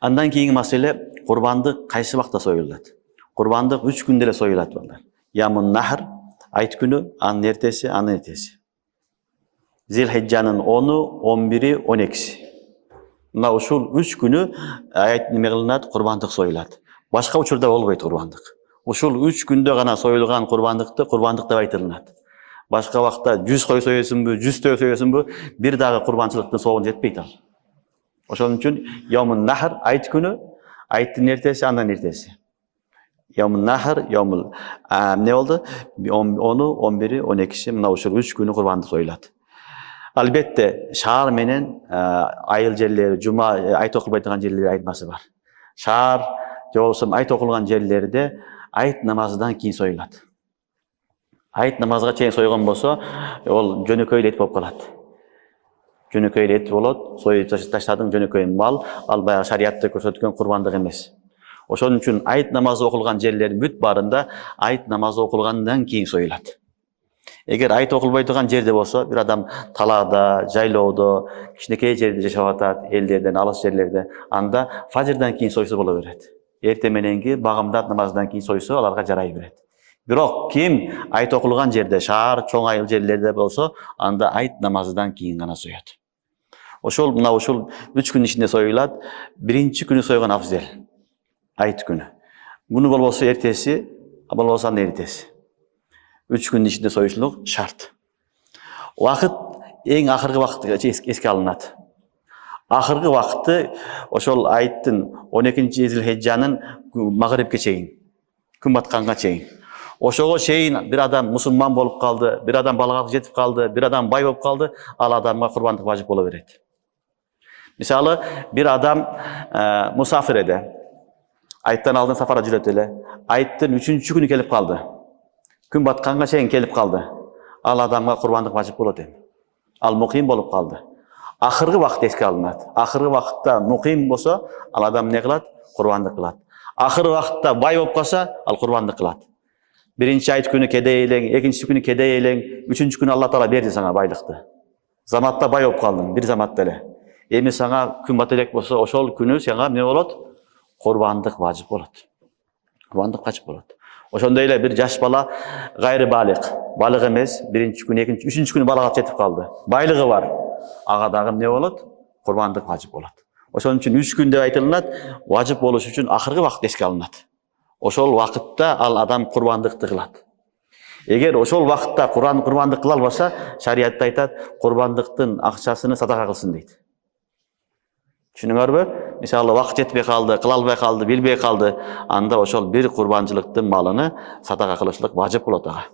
Андан кийинки маселе курбандык кайсы убакта союлат? Курбандык 3 күндө эле союлат балдар. Ямун нахр, айт күнү, анын эртеси, анын эртеси. Зилхиджанын 10-у, 11-и, 12-си. Мына ушул 3 күнү айт неме кылынат, курбандык союлат. Башка учурда болбойт курбандык. Ушул 3 күндө гана союлган курбандыкты курбандык деп айтылат. Башка вакытта 100 кой союсунбу, 100 төө союсунбу, бир дагы курбанчылыктын соогун жетпейт ал. Ошон үчүн Ямун нахр айт күнү, айттын эртеси, андан эртеси. Ямун нахр, ямул эмне болду? 10-у, 11-и, 12-си, мына ушул 3 күнү курбандык союлат. Албетте шаар менен айыл жерлери, жума айт окулбай турган жерлери айырмасы бар. Шаар же болбосо айт окулган жерлерде айт намазынан кийин союлат. Айт намазга чейин сойгон болсо, ол жөнөкөй эт болуп калат. Жөнөкөй эт болот, союп таштадың жөнөкөй мал, ал баягы шариатта көрсөткөн курбандык эмес. Ошон үчүн айт намазы окулган жерлердин бүт баарында айт намазы окулгандан кийин союлат. Эгер айт окулбай турган жерде болсо, бир адам талаада, жайлоодо, кичинекей жерде жашап атат, элдерден алыс жерлерде, анда фажырдан кийин сойсо боло берет. Эртең мененки багымдат намазынан кийин сойсо аларга жарай берет. Бирок ким айт окулган жерде, шаар, чоң айыл жерлерде болсо, анда айт намазынан кийин гана соёт. Ошол мына ушул 3 күн ичинде союлат. Биринчи күнү сойгон афзел. Айт күнү. Муну болбосо эртеси, болбосо андан эртеси. 3 күн ичинде союшулук шарт. Вакыт эң акыркы вакытты эске алынат. Акыркы вакыты ошол айттын 12-чи Зилхиджанын магрибке чейин, күн батканга чейин. Ошого чейин бир адам мусулман болуп калды, бир адам балага жетип калды, бир адам бай болуп калды, ал адамга курбандык важип боло берет. Мисалы, бир адам мусафир эди. Айттан алдын сафарга жүрөт эле. Айттын 3-чү күнү келип калды. Күн батканга чейин келип калды. Ал адамга курбандык важип болот эми. Ал муким болуп калды. Акыркы вакыт эске алынат. Акыркы вакытта муким болсо, ал адам не кылат? Курбандык кылат. Акыркы вакытта бай болуп калса, ал курбандык кылат. Биринчи айт күнү кедей элең, экинчи күнү кедей элең, үчүнчү күнү Алла Таала берди сага байлыкты. Заматта бай болуп калдың, бир заматта эле. Эми сага күн бата элек болсо, ошол күнү сага эмне болот? Курбандык важип болот. Курбандык важип болот. Ошондой эле бир жаш бала гайры балык, балык эмес, биринчи күнү, экинчи, үчүнчү күнү балага жетип калды. Байлыгы бар. Ага дагы эмне болот? Курбандык важип болот. Ошон үчүн 3 күн деп айтылат, важип болуш үчүн акыркы вакыт эске алынат. Ошол вакытта ал адам курбандыкты кылат. Эгер ошол вакытта курбандык кыла албаса, шариатта айтат, курбандыктын акчасыны садака кылсын дейт. Түшүнүңөрбү? Мисалы вакыт жетпей калды, кыла албай калды, билбей калды, анда ошол бир курбанчылыктын малыны садака кылышлык важип болот ага.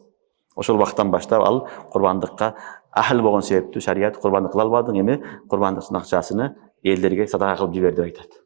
Ошол вакыттан баштап ал курбандыкка ахыл болгон себептүү шариат курбандык кыла албадың, эми курбандыктын акчасыны элдерге садака кылып жибер деп айтат.